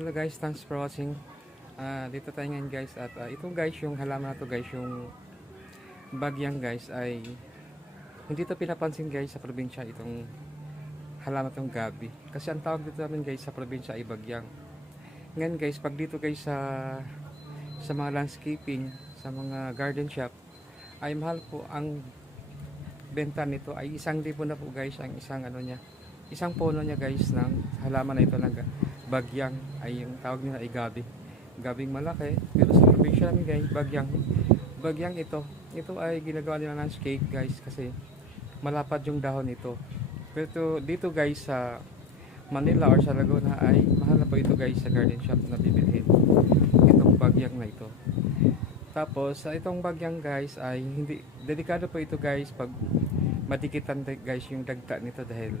Hello guys, thanks for watching. Dito tayo ngayon guys at ito guys yung halaman na to guys, yung bagyang guys ay hindi to pinapansin guys sa probinsya, itong halaman tong gabi. Kasi ang tawag dito namin guys sa probinsya ay bagyang. Ngayon guys, pag dito guys sa mga landscaping, sa mga garden shop ay mahal po ang benta nito, ay 1,000 na po guys ang isang puno niya guys ng halaman na ito ng bagyang, ay yung tawag nila ay gabi. Gabing malaki, pero sa probinsya namin guys, bagyang ito ay ginagawa nila ng landscape guys kasi malapad yung dahon nito. Pero dito guys sa Manila or sa Laguna ay mahal na po ito guys sa garden shop na bibilhin itong bagyang na ito. Tapos itong bagyang guys ay hindi delikado po ito guys pag madikitan guys yung dagta nito dahil